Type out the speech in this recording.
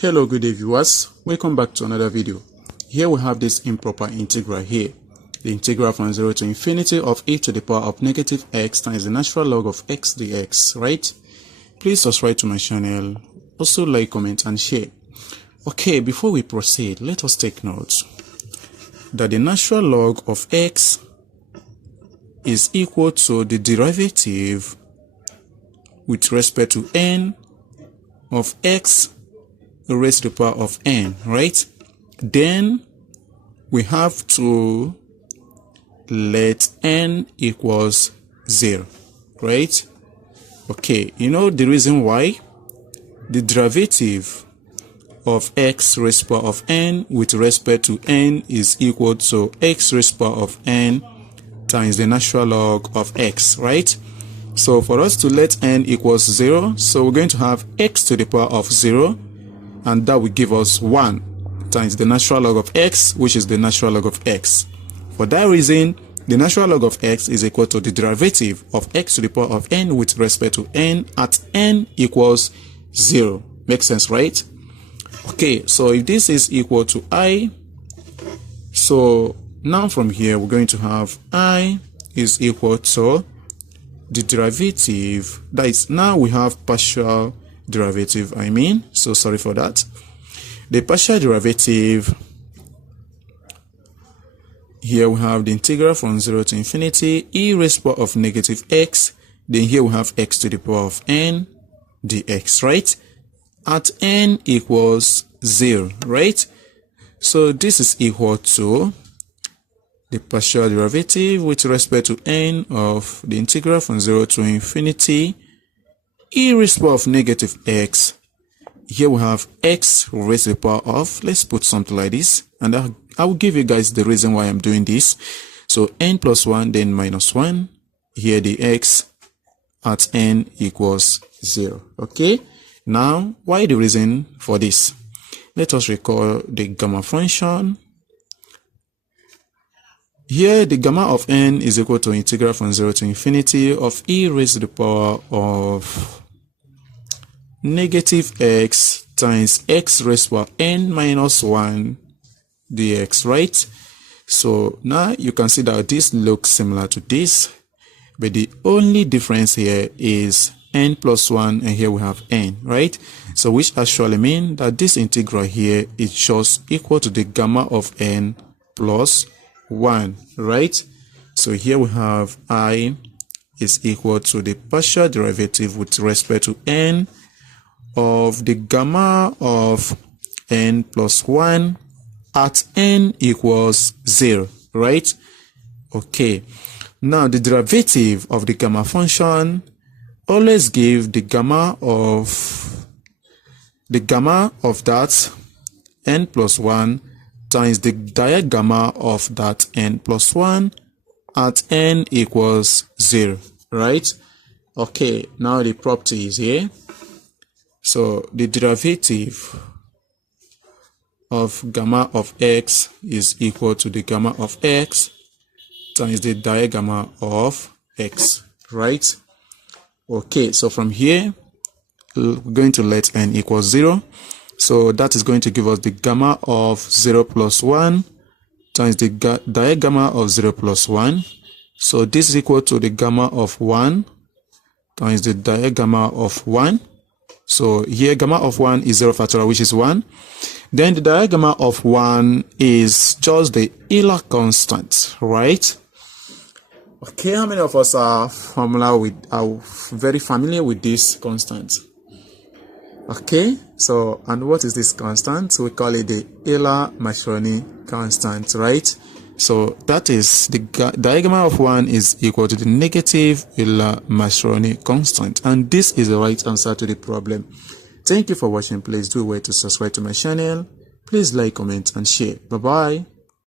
Hello, good day viewers, welcome back to another video. Here we have this improper integral here. The integral from 0 to infinity of e to the power of negative x times the natural log of x dx, right? Please subscribe to my channel, also like, comment and share. Okay, before we proceed, let us take note that the natural log of x is equal to the derivative with respect to n of x raised to the power of n, right? Then we have to let n equals 0, right? Okay, you know the reason why? The derivative of x raised to the power of n with respect to n is equal to x raised to the power of n times the natural log of x, right? So for us to let n equals 0, so we're going to have x to the power of 0, and that will give us 1 times the natural log of x, which is the natural log of x. For that reason, the natural log of x is equal to the derivative of x to the power of n with respect to n at n equals 0. Makes sense, right? Okay, so if this is equal to I, so now from here we're going to have I is equal to the derivative, that is, now we have partial derivative, so sorry for that. The partial derivative, here we have the integral from 0 to infinity e raised to the power of negative x, then here we have x to the power of n dx, right? At n equals 0, right? So this is equal to the partial derivative with respect to n of the integral from 0 to infinity e raised to the power of negative x. Here we have x raised to the power of, let's put something like this, and I will give you guys the reason why I'm doing this. So n plus 1, then minus 1, here the x at n equals 0. Okay, now why the reason for this? Let us recall the gamma function. Here the gamma of n is equal to integral from 0 to infinity of e raised to the power of negative x times x raised to the power n minus 1 dx, right? So now you can see that this looks similar to this, but the only difference here is n plus 1, and here we have n, right? So which actually means that this integral here is just equal to the gamma of n plus 1, right? So here we have I is equal to the partial derivative with respect to n of the gamma of n plus 1 at n equals 0, right? Okay, now the derivative of the gamma function always give the gamma of that n plus 1 times the diagamma of that n plus 1 at n equals 0, right? Okay, now the property is here. So the derivative of gamma of x is equal to the gamma of x times the diagamma of x, right? Okay, so from here we're going to let n equals 0. So that is going to give us the gamma of 0 plus 1 times the diagamma of 0 plus 1. So this is equal to the gamma of 1 times the diagamma of 1. So here gamma of 1 is 0 factorial, which is 1. Then the diagamma of 1 is just the Euler constant, right? Okay, how many of us are very familiar with this constant? Okay, so, and what is this constant? We call it the Euler Mascheroni constant, right? So that is the diagamma of 1 is equal to the negative Euler Mascheroni constant, and this is the right answer to the problem. Thank you for watching. Please do wait to subscribe to my channel. Please like, comment and share. Bye bye.